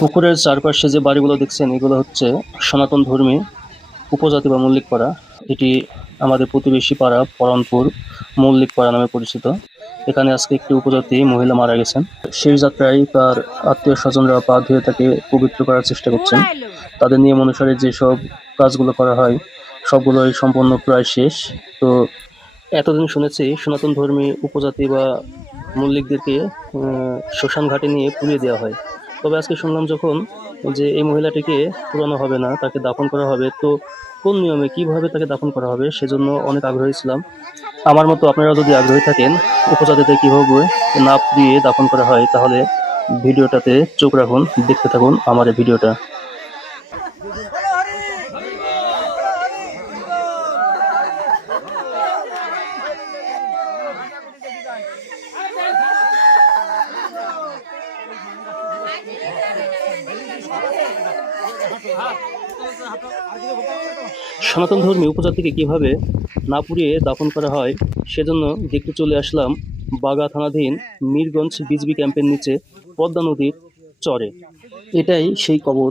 পুকুরের চারপাশে যে বাড়িগুলো দেখছেন এগুলো হচ্ছে সনাতন ধর্মী উপজাতি বা মল্লিক পাড়া। এটি আমাদের প্রতিবেশী পাড়া পরনপুর মল্লিক পাড়া নামে পরিচিত। এখানে আজকে একটি উপজাতি মহিলা মারা গেছেন। শেষ যাত্রায় তার আত্মীয় স্বজনরা পা ধুয়ে তাকে পবিত্র করার চেষ্টা করছেন। তাদের নিয়ম অনুসারে যেসব কাজগুলো করা হয় সবগুলোই সম্পূর্ণ প্রায় শেষ। তো এতদিন শুনেছি সনাতন ধর্মী উপজাতি বা মল্লিকদেরকে শ্মশান ঘাটে নিয়ে পুড়িয়ে দেওয়া হয়। তবে আজকে শুনলাম যখন যে এই মহিলাটিকে পুরানো হবে না, তাকে দাফন করা হবে। তো কোন নিয়মে কিভাবে তাকে দাফন করা হবে সেজন্য অনেক আগ্রহী ছিলাম। আমার মতো আপনারা যদি আগ্রহী থাকেন উপজাতিতে কিভাবে না পুড়িয়ে দাফন করা হয় তাহলে ভিডিওটাতে চোখ রাখুন, দেখতে থাকুন আমার এই ভিডিওটা। সনাতন ধর্মী উপজাতিকে কিভাবে না পুড়িয়ে দাফন করা হয় সেজন্য দেখতে চলে আসলাম বাগা থানাধীন মিরগঞ্জ বিজবি ক্যাম্পের নিচে পদ্মা নদীর চরে। এটাই সেই কবর।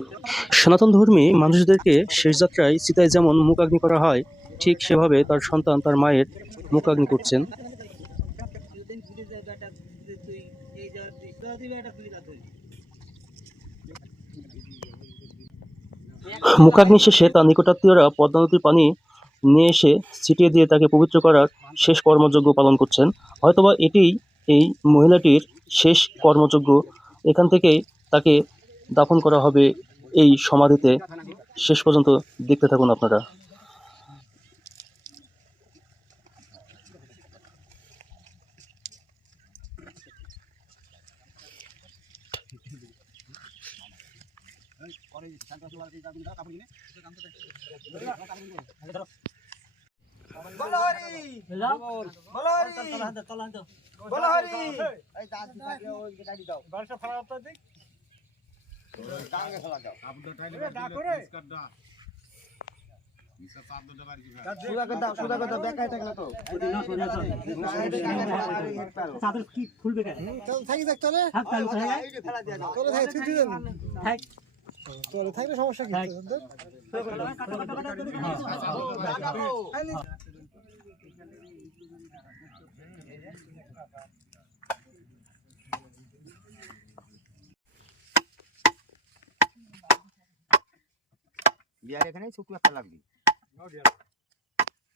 সনাতন ধর্মী মানুষদেরকে শেষ যাত্রায় চিতায় যেমন মুখাগ্নি করা হয় ঠিক সেভাবে তার সন্তান তার মায়ের মুখাগ্নি করছেন। মুখাগ্নি শেষে তার নিকটাত্মীয়রা পদ্মা নদীর পানি নিয়ে এসে ছিটিয়ে দিয়ে তাকে পবিত্র করার শেষ কর্মযজ্ঞ পালন করছেন। হয়তোবা এটিই এই মহিলাটির শেষ কর্মযজ্ঞ। এখান থেকেই তাকে দাফন করা হবে এই সমাধিতে। শেষ পর্যন্ত দেখতে থাকুন আপনারা। বিয়ার এখানে শুকনো একটা লাগবে।